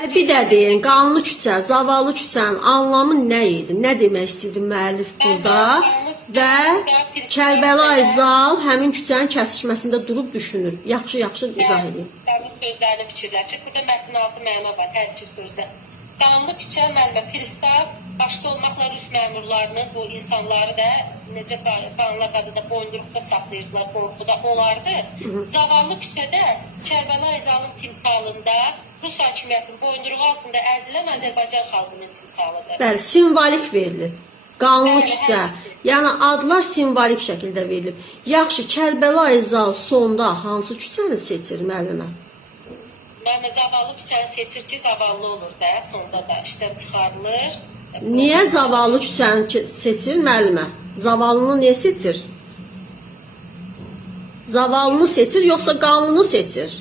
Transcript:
Bir də deyin, qanlı küçə, zavallı küçənin anlamı nə idi? Nə demək istəyirdi müəllif burada? Və Kərbəlayi Zal həmin küçənin kəsişməsində durub düşünür. Yaxşı izah edin. Qanlı sözlərini fikirləşir. Burada mətn altı məna var, hər iki sözdə. Qanlı küçə müəllimə, pristav, başda olmaqla rus məmurlarının bu insanları da necə qanla qadıda boyunduruqda saxlayırdılar, qorxuda olardı. Zavallı küçədə Kərbəlayi Zalın timsalında Rus hakimiyyətinin boyunduruğu altında əzilən Azərbaycan xalqının timsalıdır. Bəli, simvolik verilib. Qanlı küçə. Yəni adlar simvolik şəkildə verilib. Yaxşı, Kərbəlayi Zal sonda hansı küçəni seçir müəllimə? Müəllimə zavallı küçəni seçir ki, zavallı olur da, sonda da işdən çıxarılır. Niyə zavallı küçəni seçir müəllimə? Zavallını niyə seçir? Zavallını seçir, yoxsa qanlını seçir?